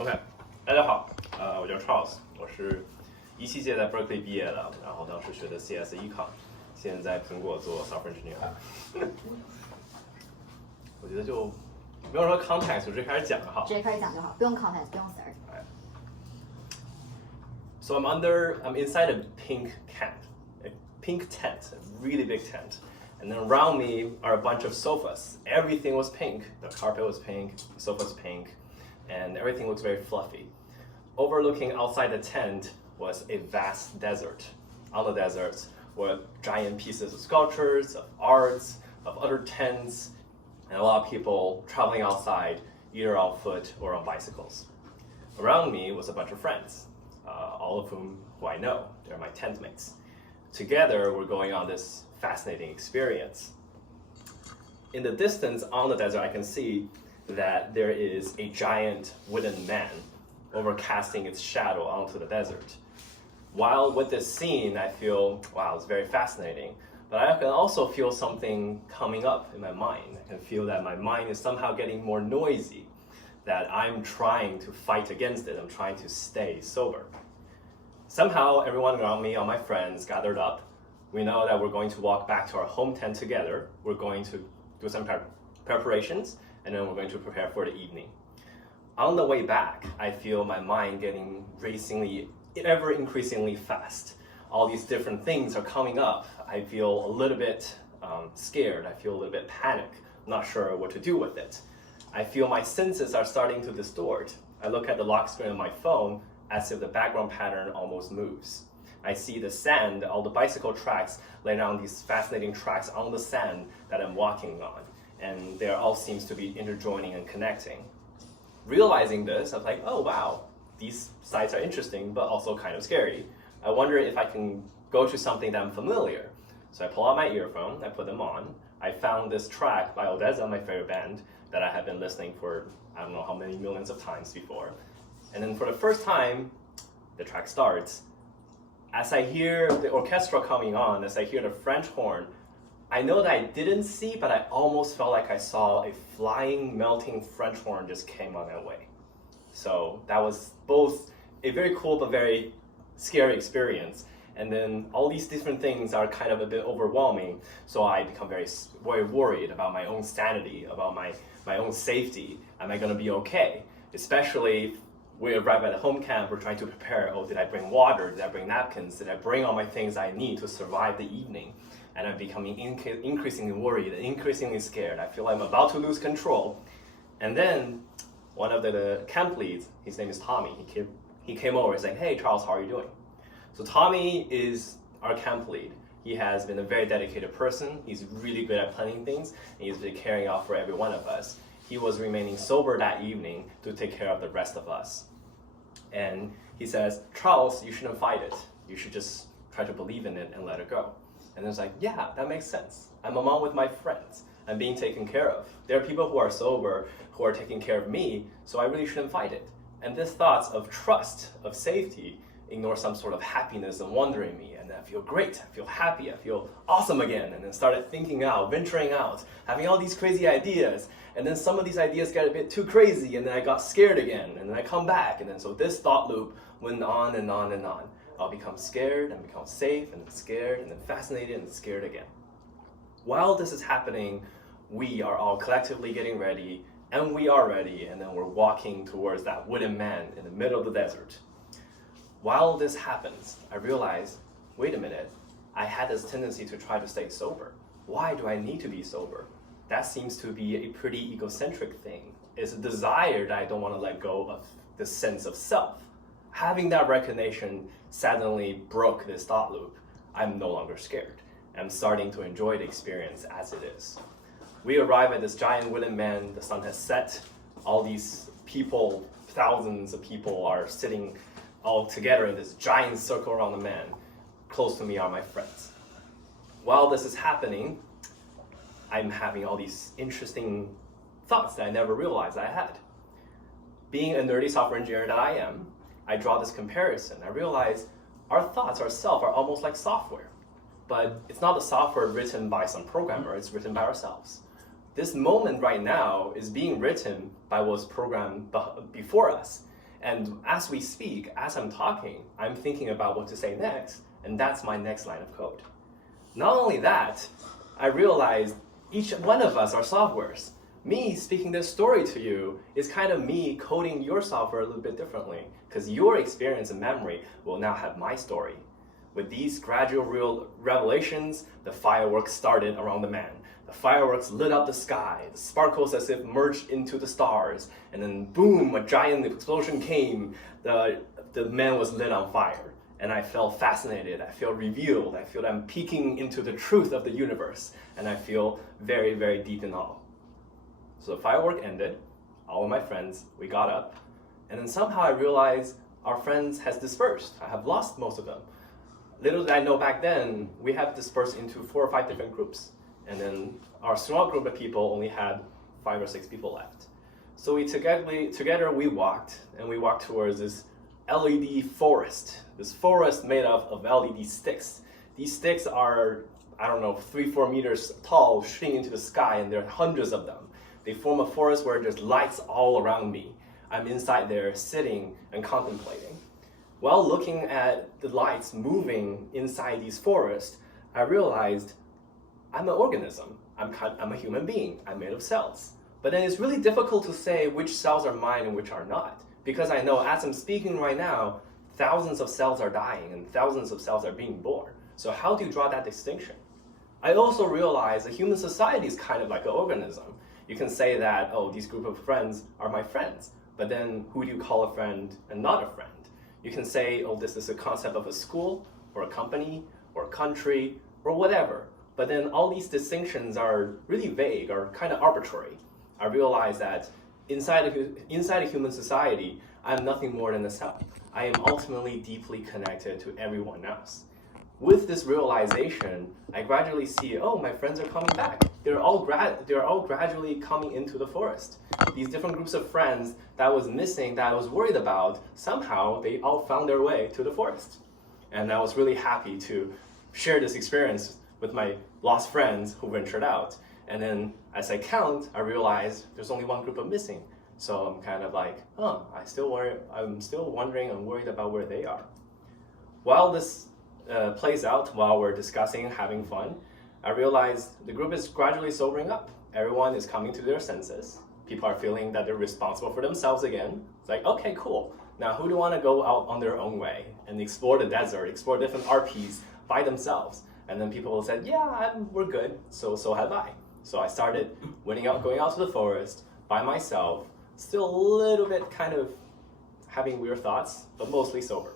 OK， 大家好，我叫 Charles， 我是17届在 Berkeley 毕业的，然后当时学的 CS Econ， 现在在苹果做 software engineer。我觉得就没有什么 context， 我直接开始讲就好。直接开始讲就好，不用 context， 不用 start。So I'm inside a pink camp, a pink tent, a really big tent. And then around me are a bunch of sofas. Everything was pink. The carpet was pink, the sofa was pink, and everything looks very fluffy. Overlooking outside the tent was a vast desert. On the desert were giant pieces of sculptures, of arts, of other tents, and a lot of people traveling outside, either on foot or on bicycles. Around me was a bunch of friends, all of whom I know. They're my tent mates. Together, we're going on this fascinating experience. In the distance on the desert, I can see that there is a giant wooden man overcasting its shadow onto the desert. While with this scene, I feel, wow, it's very fascinating. But I can also feel something coming up in my mind. I can feel that my mind is somehow getting more noisy, that I'm trying to fight against it. I'm trying to stay sober. Somehow, everyone around me, all my friends, gathered up. We know that we're going to walk back to our home tent together. We're going to do some preparations, and then we're going to prepare for the evening. On the way back, I feel my mind getting ever increasingly fast. All these different things are coming up. I feel a little bit scared. I feel a little bit panicked. I'm not sure what to do with it. I feel my senses are starting to distort. I look at the lock screen of my phone as if the background pattern almost moves. I see the sand, all the bicycle tracks, laying down these fascinating tracks on the sand that I'm walking on. And they all seems to be interjoining and connecting. Realizing this, I was like, oh wow, these sites are interesting, but also kind of scary. I wonder if I can go to something that I'm familiar. So I pull out my earphone, I put them on. I found this track by Odessa, my favorite band, that I have been listening for I don't know how many millions of times before. And then for the first time, the track starts. As I hear the orchestra coming on, as I hear the French horn, I know that I didn't see, but I almost felt like I saw a flying, melting French horn just came on my way. So that was both a very cool but very scary experience. And then all these different things are kind of a bit overwhelming. So I become very, very worried about my own sanity, about my own safety. Am I going to be okay? Especially we arrive at the home camp, we're trying to prepare. Oh, did I bring water? Did I bring napkins? Did I bring all my things I need to survive the evening? And I'm becoming increasingly worried, increasingly scared. I feel like I'm about to lose control. And then one of the camp leads, his name is Tommy, he came over and said, hey, Charles, how are you doing? So Tommy is our camp lead. He has been a very dedicated person. He's really good at planning things, and he's been carrying out for every one of us. He was remaining sober that evening to take care of the rest of us. And he says, Charles, you shouldn't fight it. You should just try to believe in it and let it go. And it's like, yeah, that makes sense. I'm among with my friends. I'm being taken care of. There are people who are sober, who are taking care of me, so I really shouldn't fight it. And this thoughts of trust, of safety, ignore some sort of happiness and wonder in me. And I feel great, I feel happy, I feel awesome again. And then started thinking out, venturing out, having all these crazy ideas. And then some of these ideas got a bit too crazy, and then I got scared again, and then I come back. And then so this thought loop went on and on and on. I'll become scared and become safe and then scared and then fascinated and scared again. While this is happening, we are all collectively getting ready, and we are ready, and then we're walking towards that wooden man in the middle of the desert. While this happens, I realize, wait a minute, I had this tendency to try to stay sober. Why do I need to be sober? That seems to be a pretty egocentric thing. It's a desire that I don't want to let go of the sense of self. Having that recognition suddenly broke this thought loop. I'm no longer scared. I'm starting to enjoy the experience as it is. We arrive at this giant wooden man, the sun has set, all these people, thousands of people are sitting all together in this giant circle around the man. Close to me are my friends. While this is happening, I'm having all these interesting thoughts that I never realized I had. Being a nerdy software engineer that I am, I draw this comparison. I realize our thoughts, ourselves, are almost like software. But it's not the software written by some programmer, it's written by ourselves. This moment right now is being written by what was programmed before us. And as we speak, as I'm talking, I'm thinking about what to say next, and that's my next line of code. Not only that, I realized each one of us are softwares. Me speaking this story to you is kind of me coding your software a little bit differently, because your experience and memory will now have my story. With these gradual real revelations, the fireworks started around the man. The fireworks lit up the sky, the sparkles as if merged into the stars, and then boom, a giant explosion came. The man was lit on fire, and I felt fascinated, I feel revealed, I feel I'm peeking into the truth of the universe, and I feel very, very deep in awe. So the firework ended, all of my friends, we got up, and then somehow I realized our friends has dispersed. I have lost most of them. Little did I know back then, we have dispersed into 4 or 5 different groups. And then our small group of people only had 5 or 6 people left. So together we walked towards this LED forest. This forest made up of LED sticks. These sticks are, I don't know, 3-4 meters tall, shooting into the sky, and there are hundreds of them. They form a forest where there's lights all around me. I'm inside there sitting and contemplating. While looking at the lights moving inside these forests, I realized I'm an organism. I'm a human being. I'm made of cells. But then it's really difficult to say which cells are mine and which are not. Because I know as I'm speaking right now, thousands of cells are dying and thousands of cells are being born. So how do you draw that distinction? I also realize that human society is kind of like an organism. You can say that, oh, these group of friends are my friends. But then who do you call a friend and not a friend? You can say, oh, this is a concept of a school or a company or a country or whatever. But then all these distinctions are really vague or kind of arbitrary. I realize that inside a human society, I'm nothing more than a cell. I am ultimately deeply connected to everyone else. With this realization, I gradually see, oh, my friends are coming back. They're all gradually coming into the forest. These different groups of friends that I was missing, that I was worried about, somehow they all found their way to the forest. And I was really happy to share this experience with my lost friends who ventured out. And then as I count, I realize there's only one group of missing. So I'm kind of like, I'm still wondering and worried about where they are. While this plays out, while we're discussing, having fun, I realize the group is gradually sobering up. Everyone is coming to their senses. People are feeling that they're responsible for themselves again. It's like, okay, cool. Now who do want to go out on their own way and explore the desert, explore different RPs by themselves? And then people said, yeah, we're good, so have I. So I started going out to the forest by myself, still a little bit kind of having weird thoughts, but mostly sober.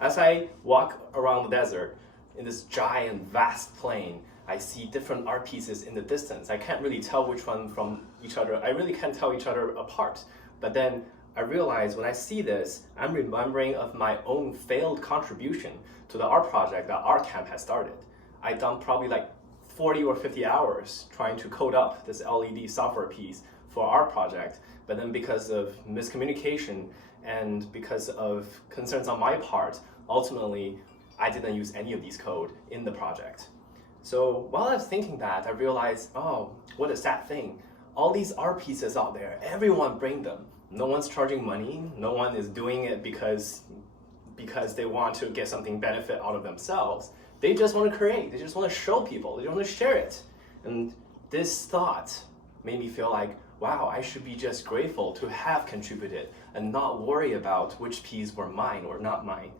As I walk around the desert in this giant, vast plain, I see different art pieces in the distance. I can't really tell which one from each other. I really can't tell each other apart. But then I realize when I see this, I'm remembering of my own failed contribution to the art project that Art Camp has started. I dumped probably like 40 or 50 hours trying to code up this LED software piece for our project. But then because of miscommunication and because of concerns on my part, ultimately, I didn't use any of these code in the project. So while I was thinking that, I realized, oh, what a sad thing. All these art pieces out there, everyone bring them. No one's charging money. No one is doing it because they want to get something benefit out of themselves. They just want to create. They just want to show people. They want to share it. And this thought made me feel like, wow, I should be just grateful to have contributed and not worry about which piece were mine or not mine.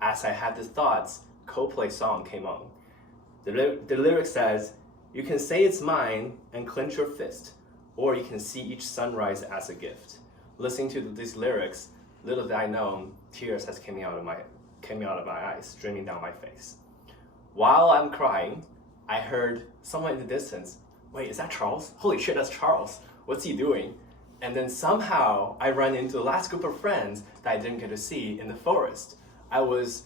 As I had these thoughts, Coldplay song came on. The lyric says, you can say it's mine and clench your fist, or you can see each sunrise as a gift. Listening to these lyrics, little did I know, tears has came out of my eyes, streaming down my face. While I'm crying, I heard someone in the distance, wait, is that Charles? Holy shit, that's Charles. What's he doing? And then somehow I ran into the last group of friends that I didn't get to see in the forest. I was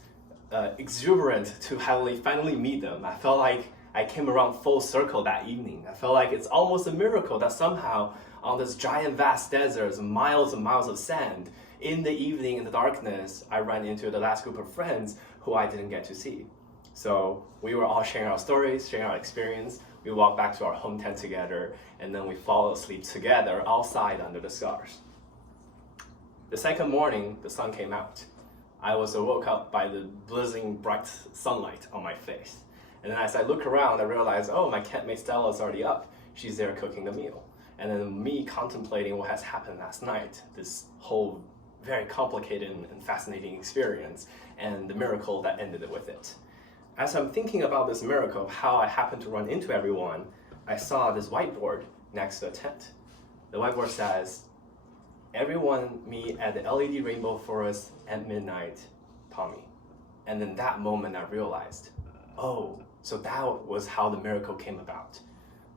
exuberant to finally meet them. I felt like I came around full circle that evening. I felt like it's almost a miracle that somehow on this giant vast desert, miles and miles of sand, in the evening, in the darkness, I ran into the last group of friends who I didn't get to see. So we were all sharing our stories, sharing our experience. We walked back to our home tent together, and then we fall asleep together outside under the stars. The second morning, the sun came out. I was woke up by the blazing bright sunlight on my face. And then as I look around, I realize, oh, my catmate Stella is already up. She's there cooking the meal. And then me contemplating what has happened last night, this whole very complicated and fascinating experience, and the miracle that ended with it. As I'm thinking about this miracle of how I happened to run into everyone, I saw this whiteboard next to a tent. The whiteboard says, everyone meet at the LED Rainbow Forest at midnight, Tommy. And in that moment I realized, oh, so that was how the miracle came about.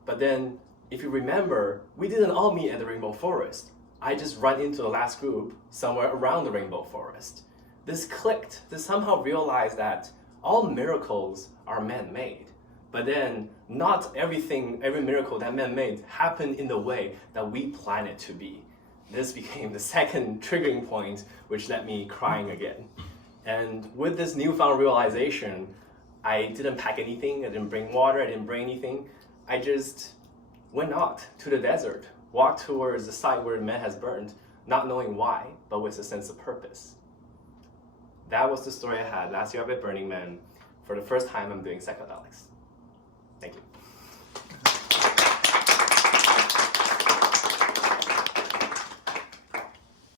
But then, if you remember, we didn't all meet at the Rainbow Forest. I just ran into the last group somewhere around the Rainbow Forest. This clicked. This somehow realized that all miracles are man-made. But then, not everything, every miracle that man-made happened in the way that we planned it to be. This became the second triggering point, which led me crying again. And with this newfound realization, I didn't pack anything, I didn't bring water, I didn't bring anything. I just went out to the desert, walked towards the site where the man has burned, not knowing why, but with a sense of purpose. That was the story I had last year at Burning Man. For the first time, I'm doing psychedelics. Thank you.